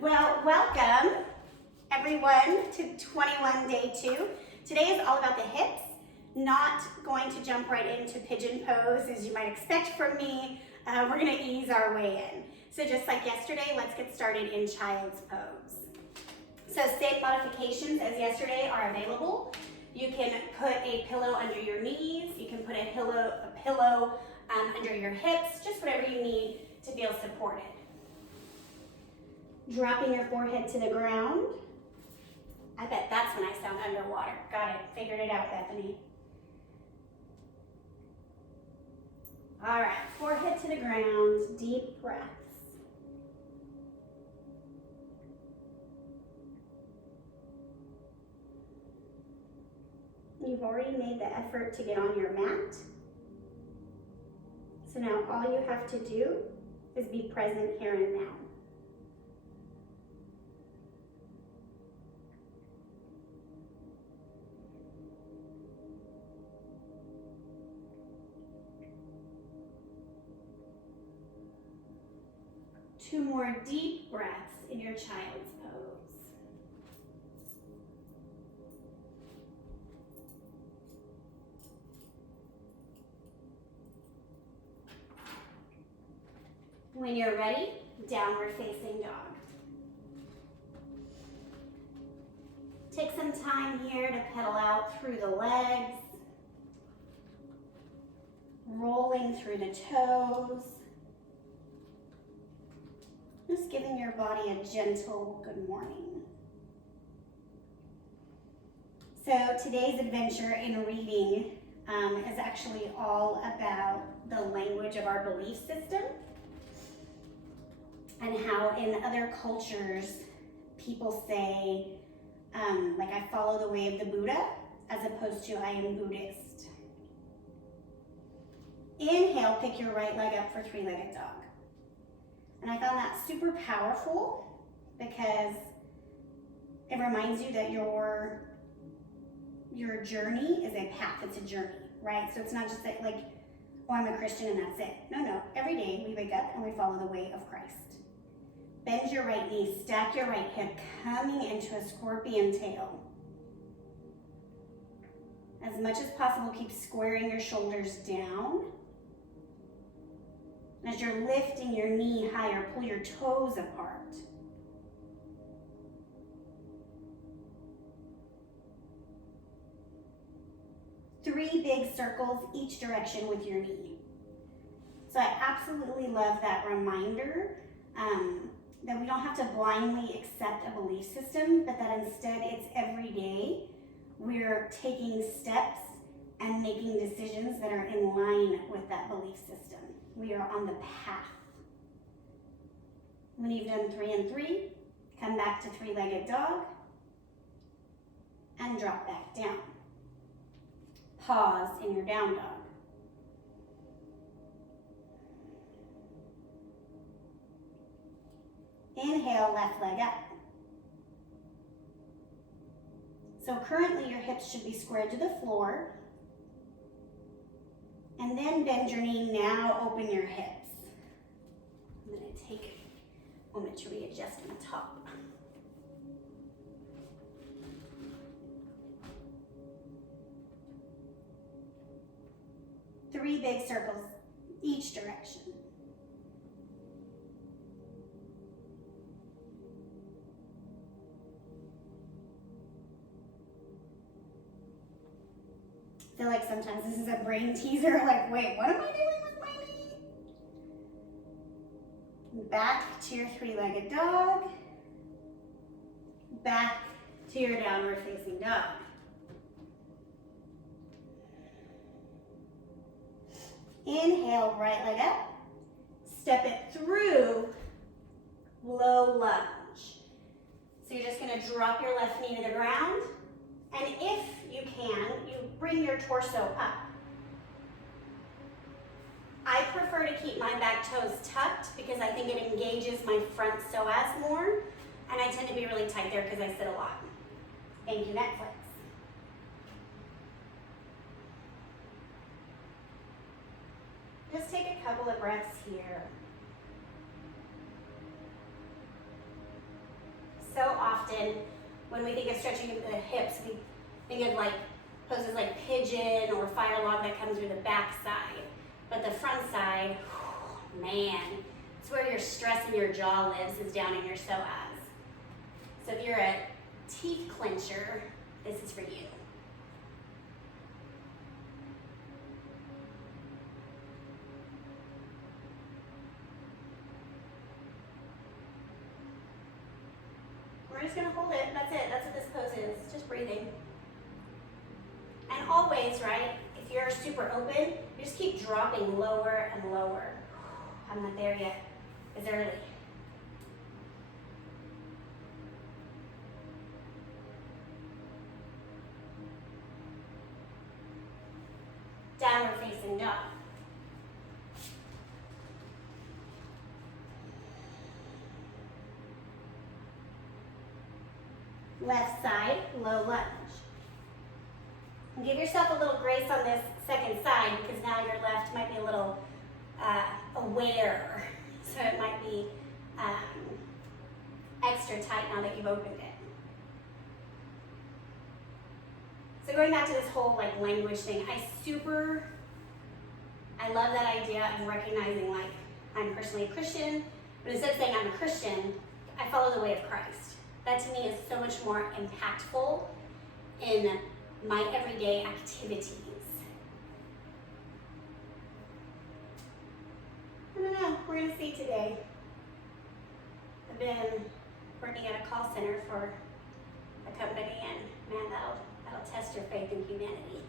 Well, welcome everyone to 21 day 2. Today is all about the hips. Not going to jump right into pigeon pose as you might expect from me. We're going to ease our way in. So just like yesterday, let's get started in child's pose. So same modifications as yesterday are available. You can put a pillow under your knees. You can put a pillow under your hips, just whatever you need to feel supported. Dropping your forehead to the ground. I bet that's when I sound underwater. Got it. Figured it out, Bethany. All right, forehead to the ground, deep breaths. You've already made the effort to get on your mat. So now all you have to do is be present here and now. Two more deep breaths in your child's pose. When you're ready, downward facing dog. Take some time here to pedal out through the legs, rolling through the toes. Just giving your body a gentle good morning. So today's adventure in reading is actually all about the language of our belief system and how in other cultures people say, like I follow the way of the Buddha as opposed to I am Buddhist. Inhale, pick your right leg up for three-legged dog. And I found that super powerful because it reminds you that your journey is a path, it's a journey, right? So it's not just that like, oh, I'm a Christian and that's it. No, every day we wake up and we follow the way of Christ. Bend your right knee, stack your right hip, coming into a scorpion tail. As much as possible, keep squaring your shoulders down. As you're lifting your knee higher, pull your toes apart. Three big circles each direction with your knee. So I absolutely love that reminder that we don't have to blindly accept a belief system, but that instead it's every day we're taking steps and making decisions that are in line with that belief system. We are on the path. When you've done 3 and 3, come back to three-legged dog and drop back down. Pause in your down dog. Inhale, left leg up. So currently your hips should be squared to the floor. And then bend your knee, now open your hips. I'm gonna take a moment to readjust my top. Three big circles each direction. I feel like sometimes this is a brain teaser, like, wait, what am I doing with my knee? Back to your three-legged dog. Back to your downward facing dog. Inhale, right leg up. Step it through, low lunge. So you're just gonna drop your left knee to the ground. And if you can, you bring your torso up. I prefer to keep my back toes tucked because I think it engages my front psoas more, and I tend to be really tight there because I sit a lot. Thank you, Netflix. Just take a couple of breaths here. so often when we think of stretching the hips, we think of like poses like pigeon or fire log that comes through the back side. But the front side, man, it's where your stress in your jaw lives, is down in your psoas. So if you're a teeth clencher, this is for you. We're just gonna hold it, that's it, that's what this pose is, just breathing. And always, right, if you're super open, you just keep dropping lower and lower. I'm not there yet, it's early. Downward facing dog. Left side, low lunge. And give yourself a little grace on this second side because now your left might be a little aware. So it might be extra tight now that you've opened it. So going back to this whole like language thing, I love that idea of recognizing like I'm personally a Christian, but instead of saying I'm a Christian, I follow the way of Christ. That to me is so much more impactful in my everyday activities. I don't know, we're gonna see today. I've been working at a call center for a company and man, that'll test your faith in humanity.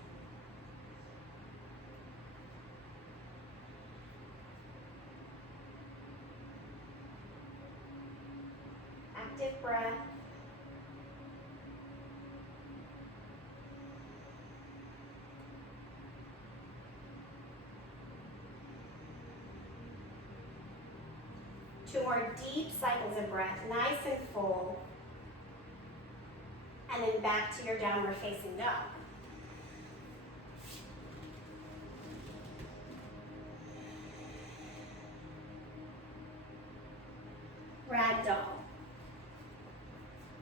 Active breath. Two more deep cycles of breath, nice and full. And then back to your downward facing dog. Ragdoll.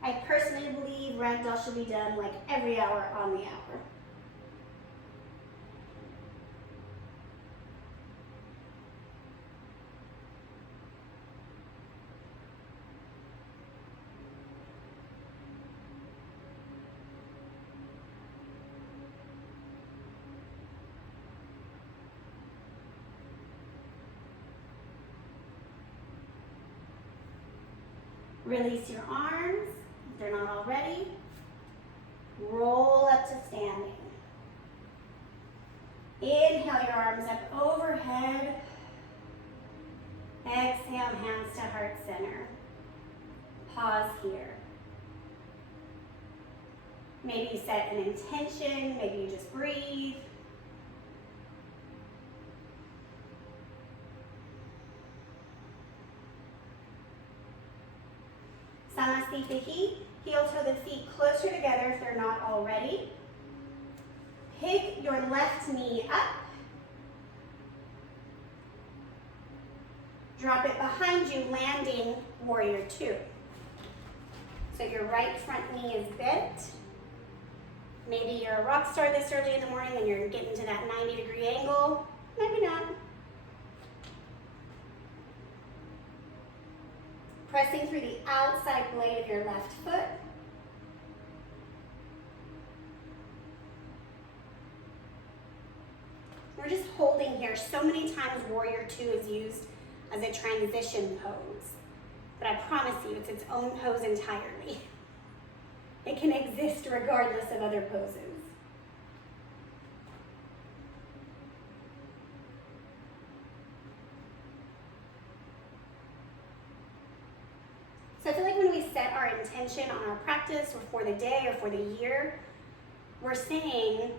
I personally believe ragdoll should be done like every hour on the hour. Release your arms, if they're not already. Roll up to standing. Inhale your arms up overhead. Exhale, hands to heart center. Pause here. Maybe you set an intention, maybe you just breathe. Samasthiti, heel toe the feet closer together if they're not already. Pick your left knee up. Drop it behind you, landing warrior two. So your right front knee is bent. Maybe you're a rock star this early in the morning and you're getting to that 90-degree angle. Maybe not. Pressing through the outside blade of your left foot. We're just holding here. So many times warrior two is used as a transition pose. But I promise you, it's its own pose entirely. It can exist regardless of other poses. So I feel like when we set our intention on our practice or for the day or for the year, we're saying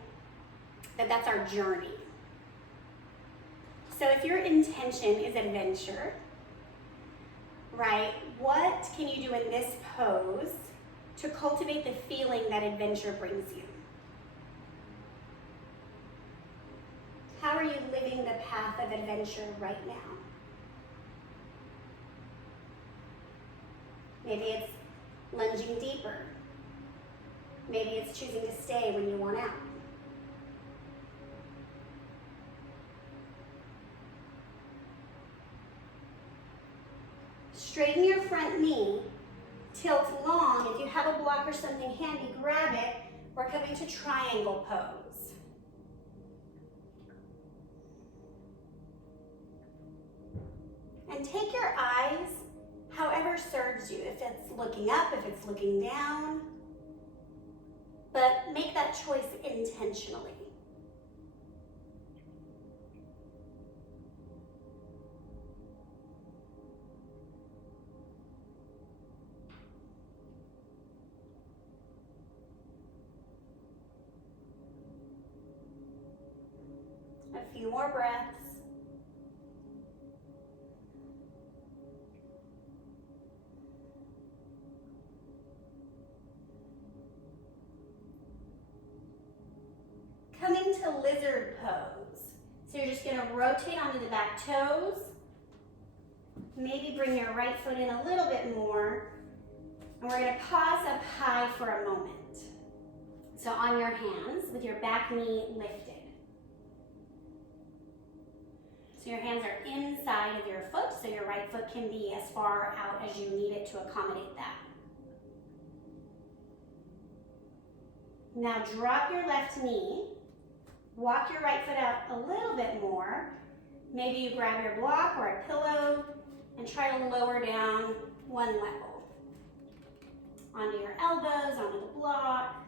that that's our journey. So if your intention is adventure, right, what can you do in this pose to cultivate the feeling that adventure brings you? How are you living the path of adventure right now? Maybe it's lunging deeper. Maybe it's choosing to stay when you want out. Straighten your front knee, tilt long. If you have a block or something handy, grab it. We're coming to triangle pose. And take your eyes however serves you. If it's looking up, if it's looking down, but make that choice intentionally. A few more breaths. Coming to lizard pose. So you're just going to rotate onto the back toes. Maybe bring your right foot in a little bit more. And we're going to pause up high for a moment. So on your hands with your back knee lifted. So your hands are inside of your foot, so your right foot can be as far out as you need it to accommodate that. Now drop your left knee. Walk your right foot out a little bit more. Maybe you grab your block or a pillow and try to lower down one level. Onto your elbows, onto the block.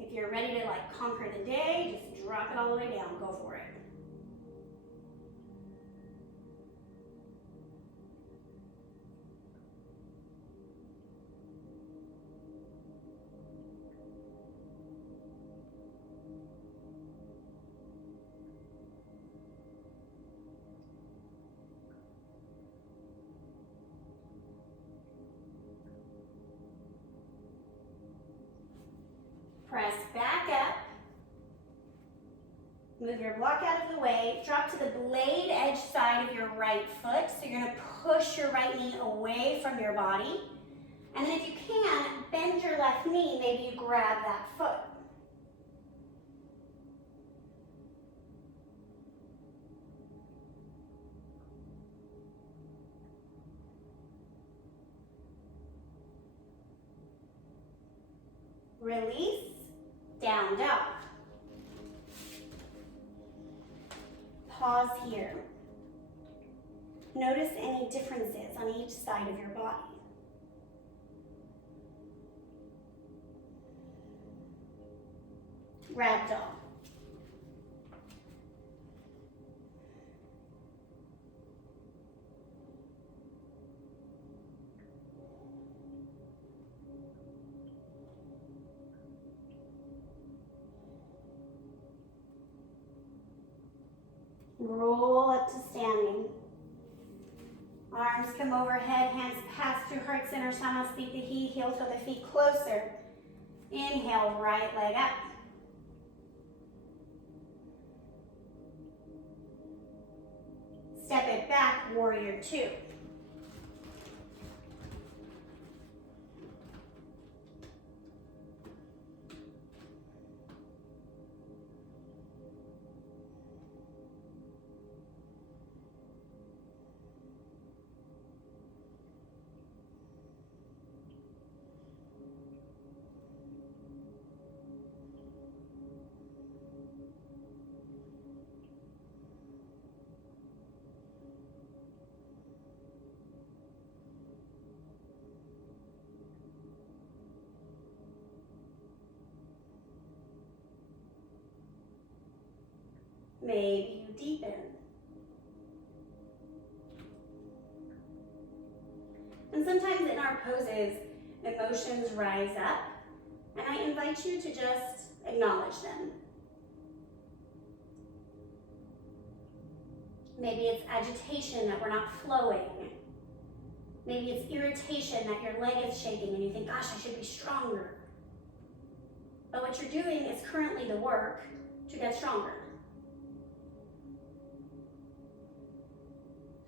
If you're ready to conquer the day, just drop it all the way down. Go for it. Press back up. Move your block out of the way. Drop to the blade edge side of your right foot. So you're going to push your right knee away from your body. And then if you can, bend your left knee. Maybe you grab that foot. Release. Down dog. Pause here. Notice any differences on each side of your body. Ragdoll. Roll up to standing. Arms come overhead, hands pass through heart center, samas feet to heel toe the feet closer. Inhale, right leg up. Step it back, warrior two. Maybe you deepen. And sometimes in our poses, emotions rise up, and I invite you to just acknowledge them. Maybe it's agitation that we're not flowing. Maybe it's irritation that your leg is shaking and you think, gosh, I should be stronger. But what you're doing is currently the work to get stronger.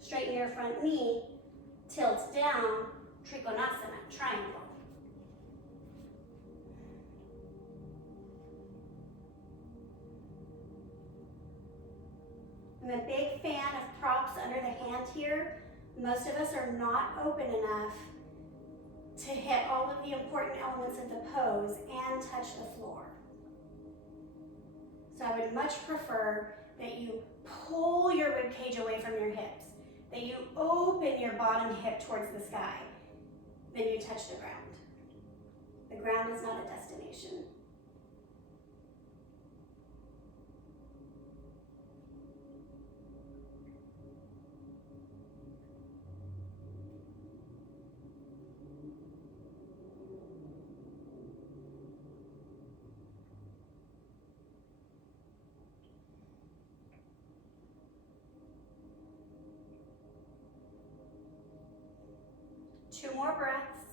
Straighten your front knee, tilt down, Trikonasana Triangle. I'm a big fan of props under the hand here. Most of us are not open enough to hit all of the important elements of the pose and touch the floor. So I would much prefer that you pull your rib cage away from your hips, that you open your bottom hip towards the sky, then you touch the ground. The ground is not a destination. Two more breaths.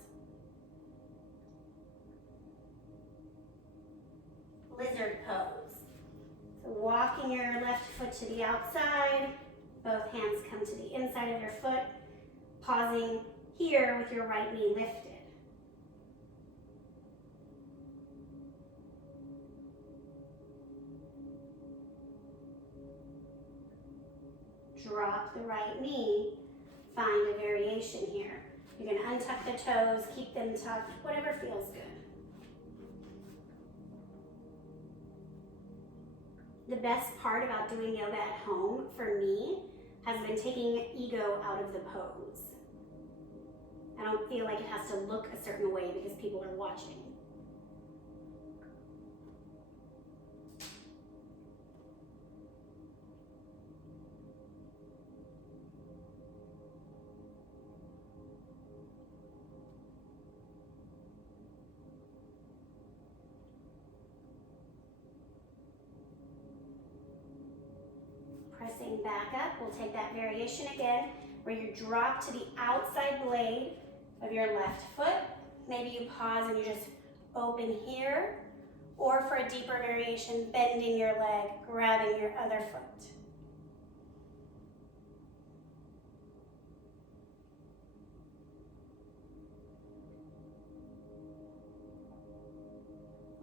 Lizard pose. So walking your left foot to the outside, both hands come to the inside of your foot, pausing here with your right knee lifted. Drop the right knee, find a variation here. You're going to untuck the toes, keep them tucked, whatever feels good. The best part about doing yoga at home, for me, has been taking ego out of the pose. I don't feel like it has to look a certain way because people are watching. Pressing back up, we'll take that variation again, where you drop to the outside blade of your left foot. Maybe you pause and you just open here, or for a deeper variation, bending your leg, grabbing your other foot.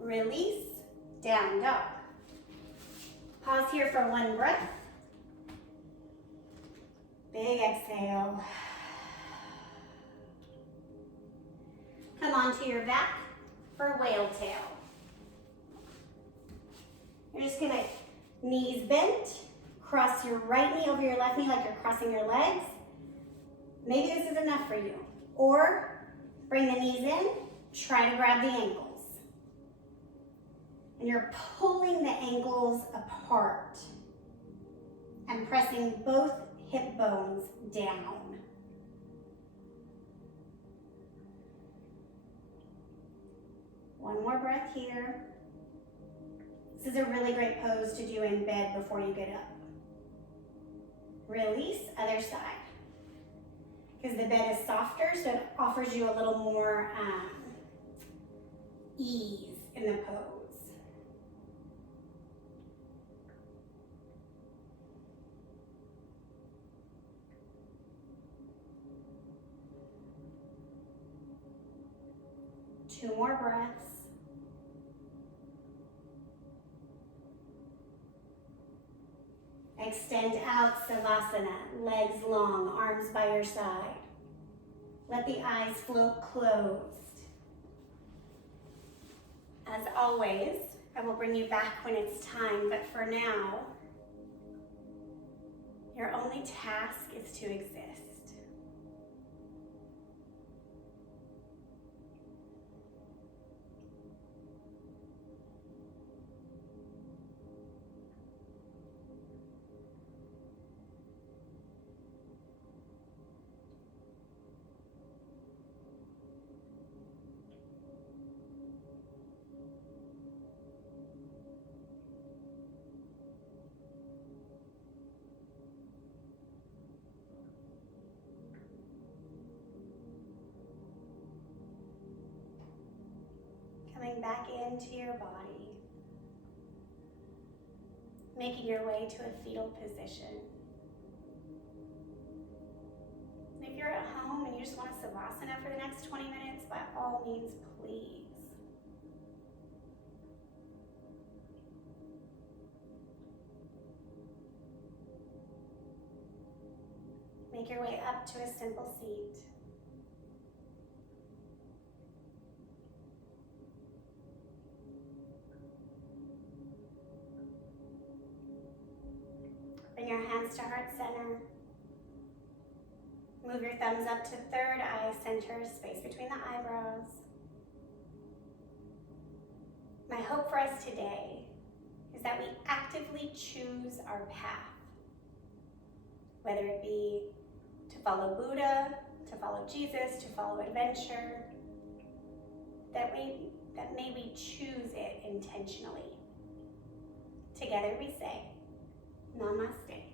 Release, down dog. Pause here for one breath. Big exhale. Come onto your back for whale tail. You're just gonna, knees bent, cross your right knee over your left knee like you're crossing your legs. Maybe this is enough for you. Or bring the knees in, try to grab the ankles. And you're pulling the ankles apart and pressing both hip bones down. One more breath here. This is a really great pose to do in bed before you get up. Release, other side. Because the bed is softer, so it offers you a little more ease in the pose. Two more breaths. Extend out, Savasana, legs long, arms by your side. Let the eyes float closed. As always, I will bring you back when it's time, but for now, your only task is to exist. Coming back into your body, making your way to a fetal position. And if you're at home and you just want a Savasana for the next 20 minutes, by all means, please. Make your way up to a simple seat. Bring your hands to heart center. Move your thumbs up to third eye center, space between the eyebrows. My hope for us today is that we actively choose our path, whether it be to follow Buddha, to follow Jesus, to follow adventure, that may we choose it intentionally. Together we say, Namaste.